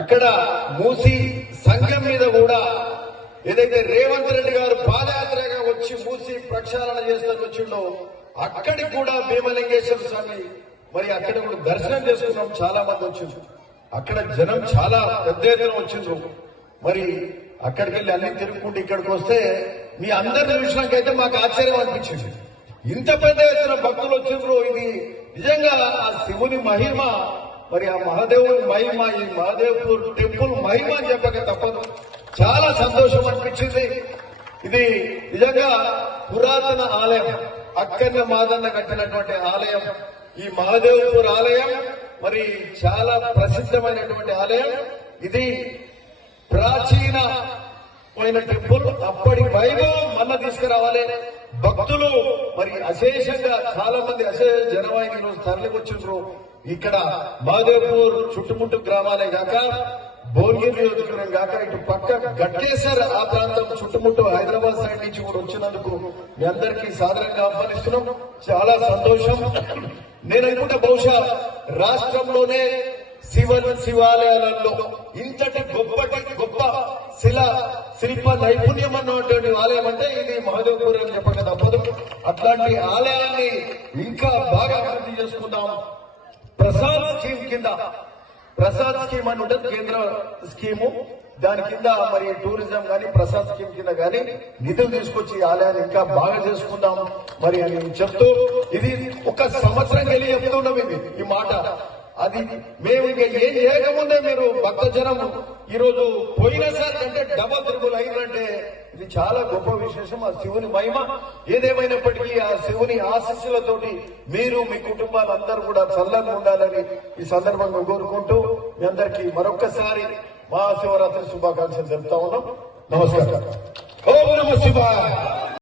అక్కడ మూసి సంఘం మీద కూడా ఏదైతే రేవంత్ రెడ్డి గారు పాదయాత్రగా వచ్చి మూసి ప్రక్షాళన చేస్తాను వచ్చిండో అక్కడికి కూడా భీమలింగేశ్వర స్వామి మరి అక్కడ కూడా దర్శనం చేసుకున్నాం. చాలా మంది వచ్చిండ్రు. అక్కడ జనం చాలా పెద్ద ఎత్తున వచ్చిండ్రు. మరి అక్కడికి వెళ్ళి అన్ని తిరుగుకుంటూ ఇక్కడికి వస్తే మీ అందరిని చూసినాకైతే మాకు ఆశ్చర్యం అనిపించింది. ఇంత పెద్ద ఎత్తున భక్తులు వచ్చిండ్రు. ఇది నిజంగా ఆ శివుని మహిమ, మరి ఆ మహాదేవుని మహిమ, ఈ మహాదేవ్పూర్ టెంపుల్ మహిమ అని చెప్పక తప్పదు. చాలా సంతోషం అనిపించింది. ఇది నిజంగా పురాతన ఆలయం, అక్కన్న మాదన్న కట్టినటువంటి ఆలయం. ఈ మహాదేవ్పూర్ ఆలయం మరి చాలా ప్రసిద్ధమైనటువంటి ఆలయం. ఇది ప్రాచీన టెంపుల్. అప్పటి వైభవం మళ్ళా తీసుకురావాలి. భక్తులు మరి అశేషంగా చాలా మంది అశేష జనవాయి ఈరోజు తరలికొచ్చిండ్రు. ఇక్కడ మహాదేవ్పూర్ చుట్టుముట్టు గ్రామాలే కాక భువనగిరి నియోజకవర్గం కాక ఇటు పక్క గట్కేసర్ ఆ ప్రాంతం చుట్టుముట్టు హైదరాబాద్ సైడ్ నుంచి కూడా వచ్చినందుకు మీ అందరికీ సాదరంగా ఆహ్వానిస్తున్నాం. చాలా సంతోషం. నేను అనుకుంటా బహుశా రాష్ట్రంలోనే శివాలయాలలో ఇంతటి గొప్ప శిల్ప నైపుణ్యం అన్నటువంటి ఆలయం అంటే ఇది మహాదేవ్పూర్ అని చెప్పక తప్పదు. అట్లాంటి ఆలయాన్ని ఇంకా బాగా అభివృద్ధి చేసుకుందాం. ప్రసాద్ స్కీమ్ అని ఉంటుంది, కేంద్ర స్కీము. దాని కింద మరి టూరిజం గాని ప్రసాద్ స్కీమ్ కింద గాని నిధులు తీసుకొచ్చి ఆలయాన్ని ఇంకా బాగా చేసుకుందాం మరి అని చెప్తూ, ఇది ఒక సంవత్సరం వెళ్ళి చెప్తున్నాం ఈ మాట. అది మేము ఇంకా ఏం చేయకముందే మీరు భక్తజనం ఈరోజు పోయినసారి అంటే డబల్ తిరుగులు అయిందంటే ఇది చాలా గొప్ప విశేషం. ఆ శివుని మహిమ ఏదేమైనప్పటికీ ఆ శివుని ఆశీస్సులతోటి మీరు మీ కుటుంబాలందరూ కూడా చల్లంగా ఉండాలని ఈ సందర్భంగా కోరుకుంటూ మీ అందరికీ మరొక్కసారి మహాశివరాత్రి శుభాకాంక్షలు చెప్తా ఉన్నాం. నమస్కారం. ఓం నమః శివాయ.